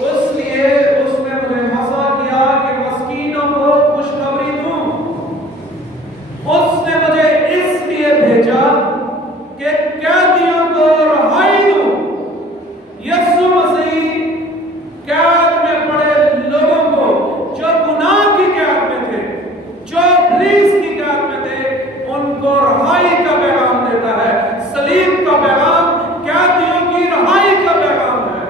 اس لیے اس نے مجھے مسا کیا کہ مسکینوں کو خوشخبری دوں۔ اس نے مجھے اس لیے بھیجا کہ قیدیوں کو رہائی دوں۔ یسوع مسیح قید میں پڑے لوگوں کو جو گناہ کی قید میں تھے، جو ابلیس کی قید میں تھے، ان کو رہائی کا پیغام دیتا ہے۔ صلیب کا پیغام قیدیوں کی رہائی کا پیغام ہے۔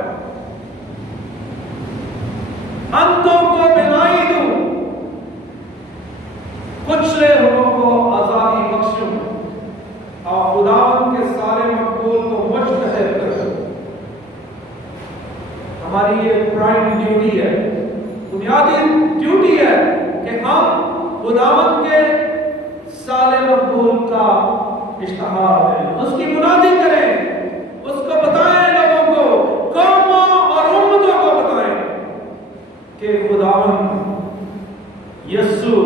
اندھوں کو بینائی دوں، کچلے ہوئوں کو آزادی بخشوں، اور خداوند کے سارے مقبول کو مجتہد کروں۔ ہماری یہ پرائم ڈیوٹی ہے، بنیادی ڈیوٹی ہے کہ ہم خداوند کے سال مقبول کا اشتہار دیں، اس کی منادی کریں، اس کو بتائیں، لوگوں کو، قوموں اور امتوں کو بتائیں کہ خداوند یسوع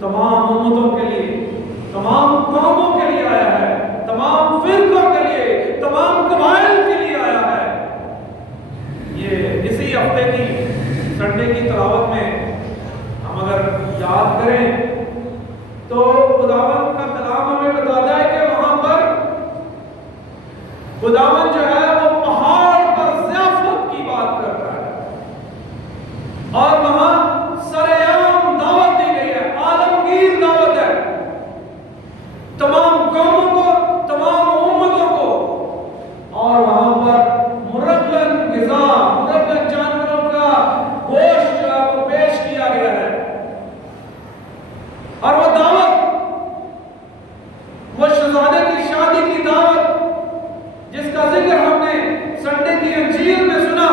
تمام امتوں کے لیے، تمام قوموں کے لیے آیا ہے، تمام فرقوں کے لیے، تمام قبائل کے لیے آیا ہے۔ یہ اسی ہفتے کی سنڈے کی تلاوت میں ہم اگر یاد کریں تو خداوند کا کلام ہمیں بتاتا ہے کہ وہاں پر خداوند جو ہے وہ پہاڑ پر ضیافت کی بات کرتا ہے، اور وہاں سرعام دعوت دی گئی ہے، عالمگیر دعوت ہے تمام قوموں کو، تمام امتوں کو، اور وہاں پر مرغن غذا، مرغن جانوروں کا گوشت جو ہے وہ پیش کیا گیا ہے، اور وہ دعوت، وہ شہزادے کی شادی کی دعوت جس کا ذکر ہم نے سنڈے کی انجیل میں سنا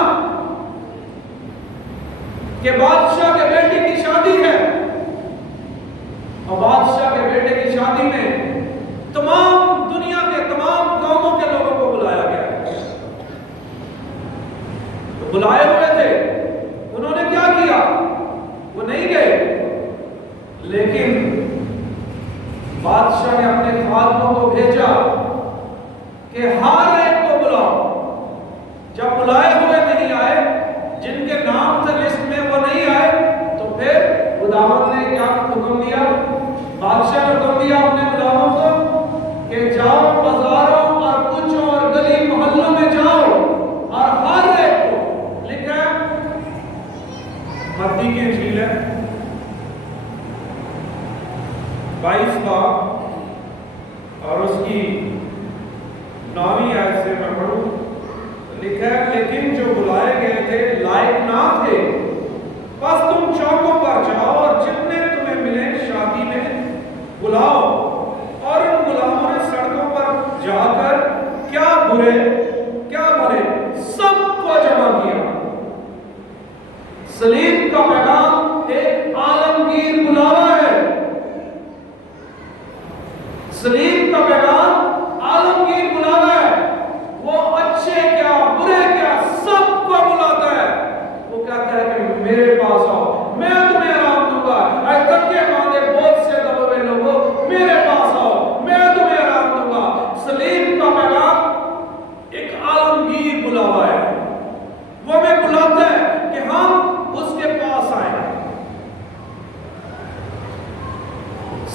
کہ بادشاہ کے بیٹے کی شادی ہے، اور بادشاہ کے بیٹے کی شادی میں تمام دنیا کے تمام قوموں کے لوگوں کو بلایا گیا۔ تو بلائے ہوئے تھے، انہوں نے کیا کیا؟ وہ نہیں گئے، لیکن بادشاہ نے اپنے خادموں کو بھیجا کہ ہر ایک کو بلاؤ۔ جب بلائے ہوئے نہیں آئے، جن کے نام تھے لسٹ میں وہ نہیں آئے، تو پھر خداوند نے کیا حکم دیا؟ بادشاہ نے حکم دیا اپنے غلاموں کو کہ جاؤ بازاروں اور کوچوں اور گلی محلوں میں جاؤ، اور ہر ایک کو لکھا ہے، متی کی انجیل ہے 22 باب اور اس کی 9ویں آیت سے میں پڑھوں، لکھا ہے، لیکن جو بلائے گئے تھے لائق نہ تھے، بس تم چوکوں پر جاؤ اور جتنے تمہیں ملیں شادی میں بلاؤ۔ اور ان غلاموں نے سڑکوں پر جا کر کیا برے کیا بھلے سب کو جمع کیا۔ صلیب کا پیغام ایک عالمگیر بلاوا ہے۔ صلیب کا پیغام عالمگیر بلاوا ہے، وہ اچھے کیا برے کیا سب کو بلاتا ہے۔ وہ کہتا ہے کہ میرے پاس آؤ، میں تمہیں آرام دوں گا، اے تھکے ماندے بوجھ سے دبے ہوئے لوگوں، میرے پاس آؤ، میں تمہیں آرام دوں گا۔ صلیب کا پیغام ایک عالمگیر بلاوا ہے، وہ ہمیں بلاتا ہے کہ ہم اس کے پاس آئیں۔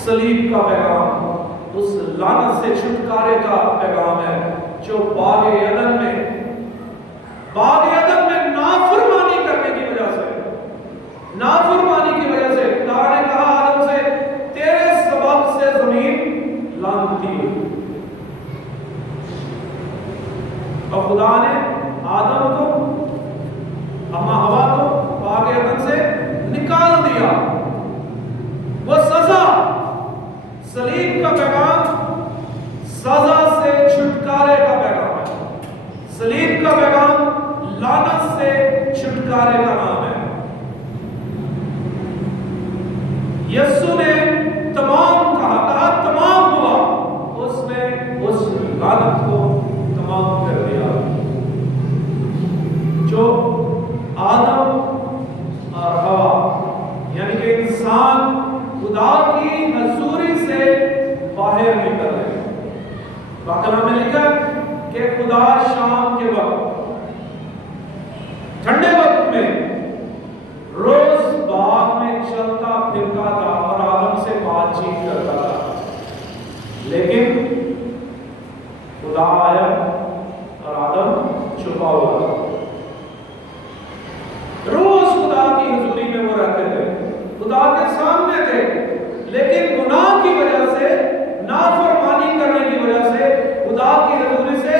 صلیب کا پیغام اس لعنت سے چھٹکارے کا پیغام ہے جو باغ عدن میں نافرمانی کرنے کی وجہ سے، نافرمانی کی وجہ سے خدا نے کہا آدم سے، تیرے سبب سے زمین لعنتی ہوئی، اور خدا نے آدم کو، اما ہوا کو باغ عدن سے نکال دیا۔ وہ سزا، صلیب کا پیغام سزا سے چھٹکارے کا پیغام ہے۔ صلیب کا پیغام لعنت سے چھٹکارے کا نام ہے۔ یسوع نے تمام کہا تمام ہوا، اس نے اس لعنت کو تمام کر دیا۔ جو آدم اور ہوا یعنی کہ انسان خدا کی حضوری سے باہر نکل رہے ہیں۔ کلام میں لکھا کہ خدا شام کے وقت میں روز باغ میں چلتا پھرتا تھا اور آدم سے بات چیت کرتا تھا، لیکن خدا آیا اور آدم چھپا ہوا تھا۔ روز خدا کی حضوری میں وہ رہتے تھے، خدا کے سامنے تھے، لیکن گناہ کی وجہ سے، نافرمانی کرنے کی وجہ سے خدا کی حضوری سے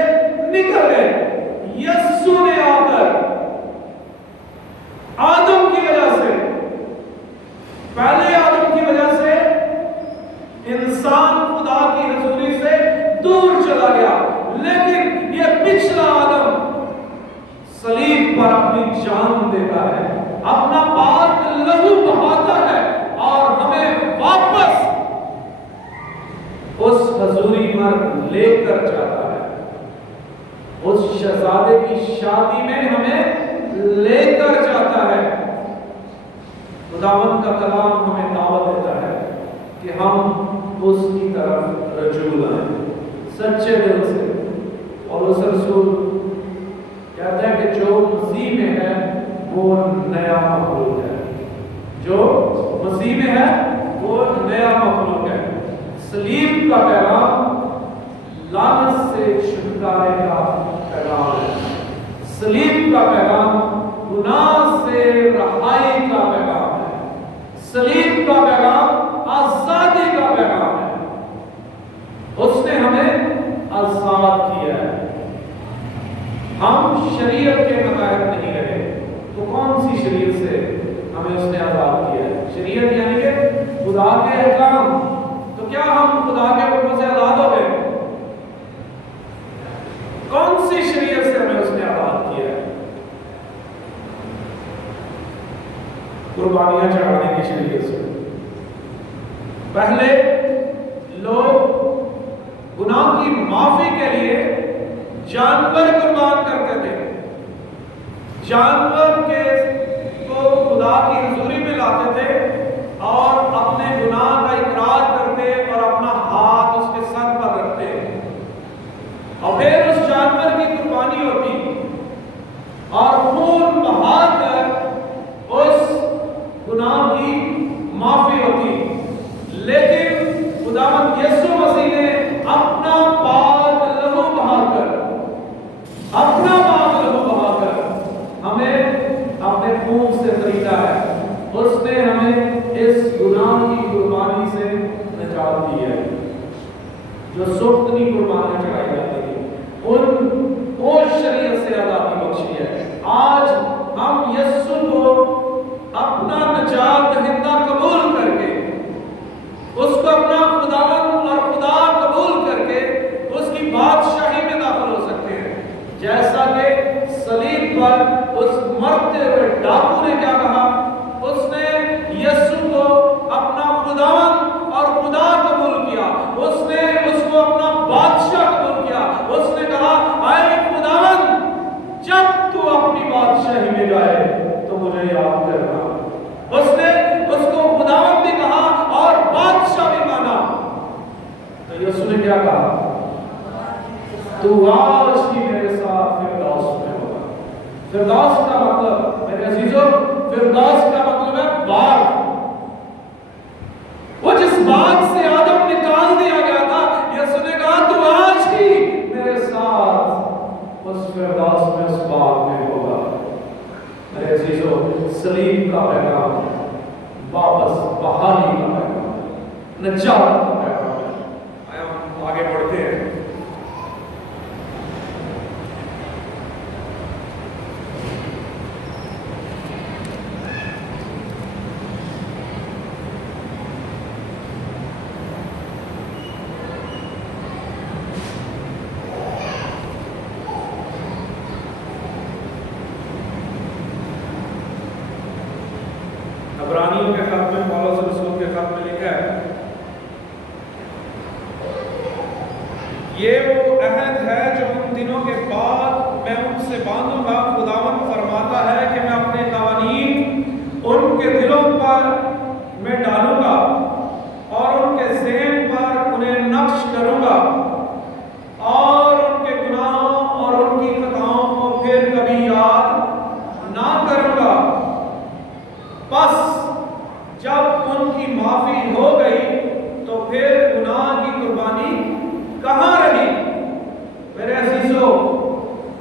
نکل گئے۔ یسوع نے آ کر آدم کی وجہ سے، پہلے آدم کی وجہ سے انسان خدا کی حضوری سے دور چلا گیا، لیکن یہ پچھلا آدم صلیب پر اپنی جان دیتا ہے، اپنا پاک لہو بہاتا ہے اور ہمیں واپس اس حضوری پر لے کر جاتا ہے، اس شہزادے کی شادی میں ہمیں لے کر جاتا ہے۔ خداوند کا کلام ہمیں دعوت دیتا ہے کہ ہم اس کی طرف رجوع لائیں سچے دل سے۔ پولس رسول کہتا ہے کہ جو مسیح میں ہے وہ نیا مخلوق ہے، جو مسیح میں ہے وہ نیا مخلوق ہے۔ صلیب کا پیغام لعنت سے چھٹکارے کا پیغام ہے، صلیب کا پیغام گناہ سے رہائی کا پیغام ہے، صلیب کا پیغام آزادی کا پیغام ہے۔ اس نے ہمیں آزاد کیا ہے، ہم شریعت کے متحد نہیں رہے، تو کون سی شریعت سے ہمیں اس نے آزاد کیا ہے؟ شریعت یعنی کہ خدا کے احکام، تو کیا ہم خدا کے حکم سے آزاد ہو گئے؟ کون سی شریعت سے ہمیں اس نے آزاد کیا ہے؟ قربانیاں چڑھانے کی شریعت سے۔ پہلے لوگ گناہ کی معافی کے لیے جانور قربان کرتے تھے، جانور کے کو خدا کی حضوری میں لاتے تھے اور اپنے گناہ کا اقرار کرتے اور اپنا ہاتھ اس کے سر پر رکھتے، اور پھر اس جانور کی قربانی ہوتی اور خون بہا کر اس گناہ کی معافی ہوتی۔ لیکن خداوند یسوع مسیح نے اپنا پاک لہو بہا کر، اپنا پاک لہو بہا کر ہمیں اپنے خون سے خریدا ہے۔ اس نے ہمیں اس گناہ کی قربانی سے نجات دی ہے۔ جو سختنی قربانیاں چڑھائی جاتی تھی ان شریعت سے آزادی بخشی ہے۔ آج ہم یسوع کو اپنا نجات دہندہ قبول کر کے، اس کو اپنا خداوند اور خدا قبول کر کے اس کی بادشاہی میں داخل ہو سکتے ہیں۔ جیسا کہ صلیب پر اس مرتے ہوئے ڈاکو نے کیا کہا؟ اس نے یسوع کو اپنا خداوند اور خدا قبول کیا، اس نے اس کو اپنا بادشاہ قبول کیا۔ اس نے کہا اے خداوند، جب تو اپنی بادشاہی میں جائے تو مجھے یاد کرنا۔ اس نے اس کو خداوند بھی کہا اور بادشاہ بھی مانا۔ تو یسوع نے کیا کہا؟ تو آج ہی میرے ساتھ فردوس میں ہوگا۔ فردوس کا مطلب میرے عزیزوں، فردوس کا مطلب ہے باغ۔ وہ جس باغ سے آدم نکال دیا گیا تھا، یسوع نے کہا تو آج ہی میرے ساتھ اس فردوس میں، اس باغ میں ہوگا۔ میرے عزیزوں، صلیب کا پیغام واپس بحالی کا پیغام، نجات کا پیغام ہے۔ ہم آگے بڑھتے ہیں۔ عبرانیوں کے خط میں پولس رسول کے خط میں لکھا ہے، یہ وہ عہد ہے جو ان دنوں کے بعد میں ان سے باندھوں گا، خداوند فرماتا ہے کہ میں اپنے قوانین ان کے دلوں پر میں ڈالوں گا اور ان کے ذہن پر انہیں نقش کروں گا، اور ان کے گناہوں اور ان کی خطاؤں کو پھر کبھی یاد نہ کروں گا۔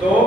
2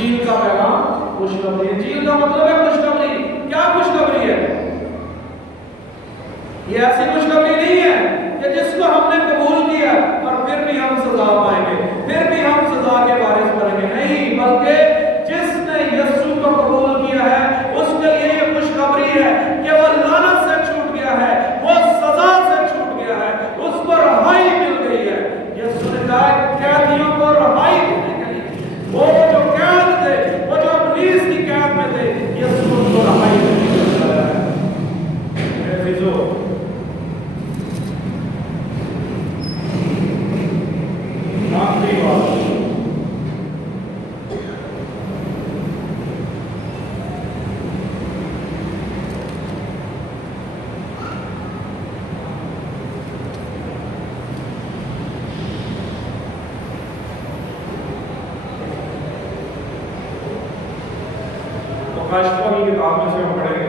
انجیل کا پیغام خوشخبری. انجیل کا مطلب ہے خوشخبری. کیا خوشخبری ہے؟ یہ ایسی خوشخبری نہیں ہے کہ جس کو ہم نے قبول کیا اور پھر بھی ہم سزا پائیں گے، پھر بھی ہم سزا کے وارث بنیں گے. نہیں، بلکہ جس نے یسوع کو قبول کیا ہے اس کے لیے یہ خوشخبری ہے کہ وہ لعنت سے چھوٹ گیا ہے، وہ سزا سے چھوٹ گیا ہے، اس کو رہائی مل گئی ہے. یسوع نے کہا قیدیوں کو رہائی دینے کے لیے، وہ جو قید تھے، وہ جو ابلیس کی قید میں تھے، یسوع ان کو رہائی دینے کے لیے آیا ہے. میرے عزیزو، آخری بات، کاشفہ کی کتاب میں سے ہم پڑھیں گے.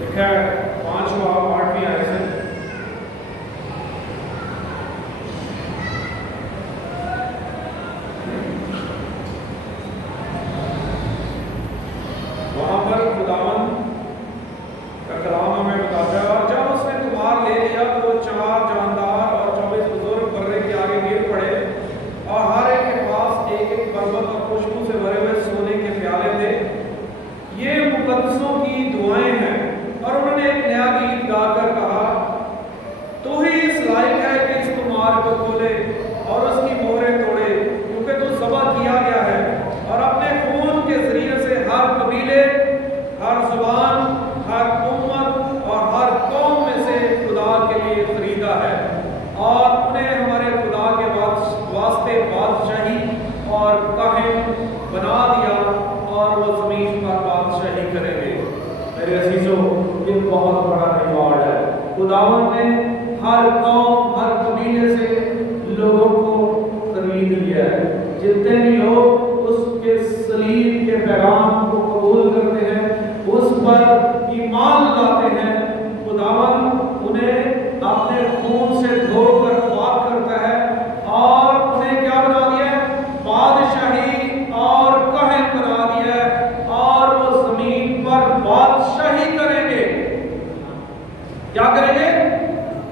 لکھا ہے 5-8ویں آیت سے، وہاں پر خداوند کا کلام ہمیں بتاتا ہے، اور جب اس نے تمہار لے لیا تو وہ 4 جاندار اور 24 بزرگ برے کے آگے گر پڑے، اور ہر ایک کے پاس ایک ایک بربط اور خوشبو سے بھرے ہوئے سونے کے پیالے تھے. یہ مقدسوں کی دعائیں ہیں. اور انہوں نے ایک نیا گیت گا کر کہا، تو ہی اس لائق ہے کہ اس تمہار کو کھولے اور اس کی مہریں توڑے، کیونکہ تو ذبح کیا گیا ہے اور اپنے خون کے ذریعے سے ہر قبیلے، ہر زبان، ہر امت اور ہر قوم میں سے خدا کے لیے خریدا ہے، اور انہیں ہمارے خدا کے واسطے بادشاہی اور کاہن بنا دیا، اور وہ زمین پر بادشاہی کریں گے. میرے عزیزو، یہ بہت بڑا ریوارڈ ہے. خداوند نے ہر قوم، ہر قبیلے سے لوگوں کو خرید لیا ہے. جتنے بھی لوگ اس کے صلیب کے پیغام کو قبول کرتے ہیں، اس پر ایمان لاتے ہیں، خداوند انہیں اپنے خون سے دھو کر پاک کرتا ہے اور انہیں کیا بنا دیا ہے؟ بادشاہی اور کہن بنا دیا ہے، اور وہ زمین پر بادشاہی کریں گے. کیا کریں گے؟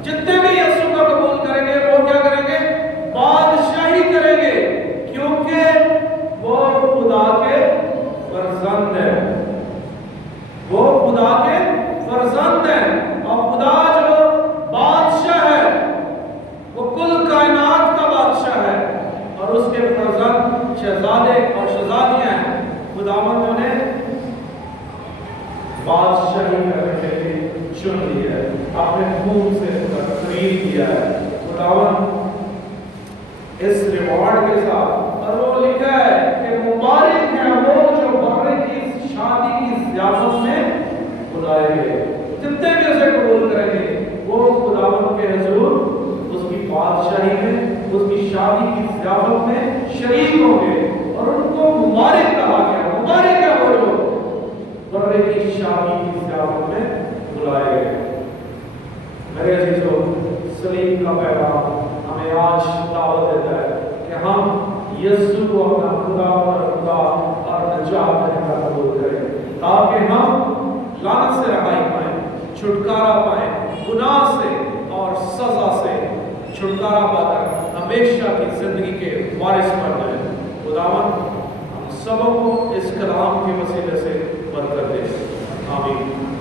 جتنے بھی یسوع کا قبول کریں گے وہ کیا کریں گے؟ بادشاہی کریں گے، کیونکہ وہ خدا کے فرزند ہیں. وہ خدا کے فرزند ہیں، اور خدا جو بادشاہ ہے وہ کل کائنات کا بادشاہ ہے، اور اس کے فرزند شہزادے اور شہزادیاں ہیں. خداوند نے بادشاہی کرنے کے لیے چن لیا ہے، اپنے خون سے خرید لیا ہے. خداوند اس ریوارڈ کے ساتھ، اور وہ لکھا ہے کہ مبارک ہیں وہ جو برے کی شادی کی ضیافت میں بلائے گئے. جتنے بھی اسے قبول کریں گے وہ خداوند کے حضور اس کی بادشاہی میں، اس کی شادی کی ضیافت میں شریک ہوں گے، اور ان کو مبارک کہا گیا. مبارک ہے وہ جو برے کی شادی کی ضیافت میں بلائے گئے. میرے عزیزو، صلیب کا پیغام ہمیں آج دعوت دیتا ہے کہ ہم یسوع کو اپنا خدا اور نجات کا قبول کریں، تاکہ ہم لعنت سے رہائی پائیں، چھٹکارا پائیں، گناہ سے اور سزا سے چھٹکارا پا کر ہمیشہ کی زندگی کے وارث بن جائیں. خداوند ہم سبوں کو اس کلام کے وسیلے سے برکت دے. آمین.